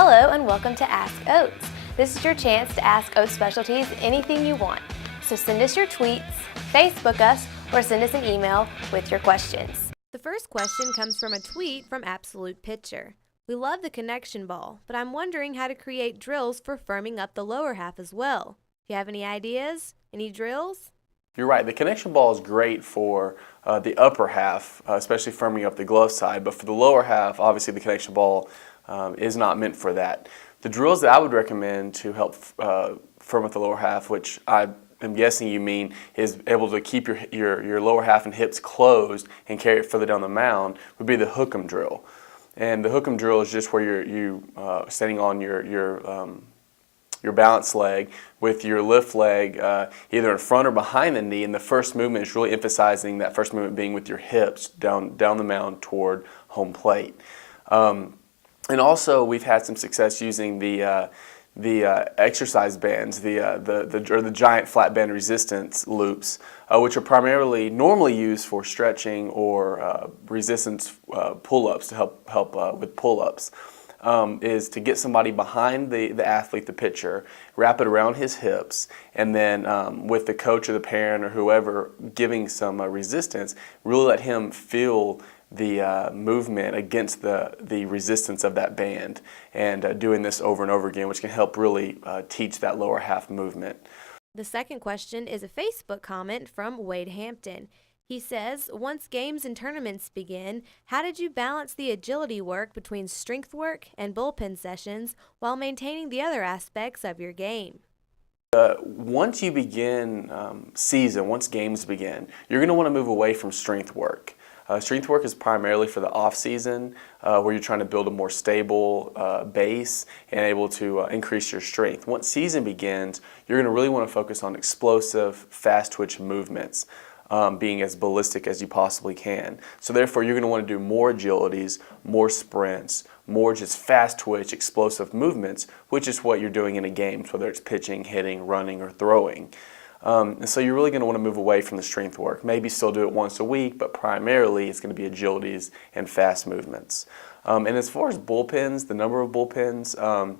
Hello and welcome to Ask Oates. This is your chance to ask Oates Specialties anything you want. So send us your tweets, Facebook us, or send us an email with your questions. The first question comes from a tweet from Absolute Pitcher. We love the connection ball, but I'm wondering how to create drills for firming up the lower half as well. If you have any ideas, any drills? You're right. The connection ball is great for the upper half, especially firming up the glove side. But for the lower half, obviously the connection ball is not meant for that. The drills that I would recommend to help firm up the lower half, which I am guessing you mean, is able to keep your lower half and hips closed and carry it further down the mound, would be the hook'em drill. And the hook'em drill is just where you're standing on your balance leg with your lift leg either in front or behind the knee, and the first movement is really emphasizing that first movement being with your hips down the mound toward home plate. And also we've had some success using the exercise bands, the giant flat band resistance loops, which are primarily normally used for stretching or resistance pull-ups to help with pull-ups. Is to get somebody behind the athlete, the pitcher, wrap it around his hips, and then with the coach or the parent or whoever giving some resistance, really let him feel the movement against the resistance of that band, and doing this over and over again, which can help really teach that lower half movement. The second question is a Facebook comment from Wade Hampton. He says, once games and tournaments begin, how did you balance the agility work between strength work and bullpen sessions while maintaining the other aspects of your game? Once you begin once games begin, you're going to want to move away from strength work. Strength work is primarily for the off season, where you're trying to build a more stable base and able to increase your strength. Once season begins, you're going to really want to focus on explosive, fast twitch movements. Being as ballistic as you possibly can. So therefore you're going to want to do more agilities, more sprints, more just fast twitch, explosive movements, which is what you're doing in a game, whether it's pitching, hitting, running, or throwing. And so you're really going to want to move away from the strength work. Maybe still do it once a week, but primarily it's going to be agilities and fast movements. And as far as bullpens, the number of bullpens,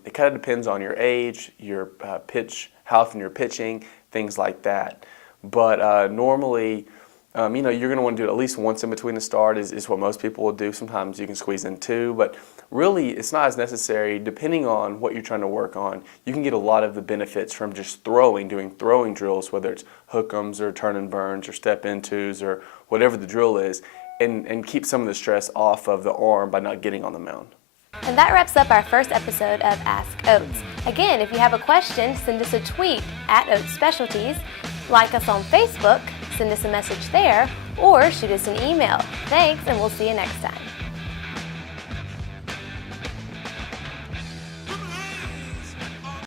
it kind of depends on your age, your pitch, how often you're pitching, things like that. But normally, you're going to want to do it at least once in between the start is what most people will do. Sometimes you can squeeze in two, but really it's not as necessary. Depending on what you're trying to work on, you can get a lot of the benefits from just doing throwing drills, whether it's hook'ems or turn and burns or step intos or whatever the drill is, and keep some of the stress off of the arm by not getting on the mound. And that wraps up our first episode of Ask Oates. Again, if you have a question, send us a tweet at Oates Specialties. Like us on Facebook, send us a message there, or shoot us an email. Thanks, and we'll see you next time.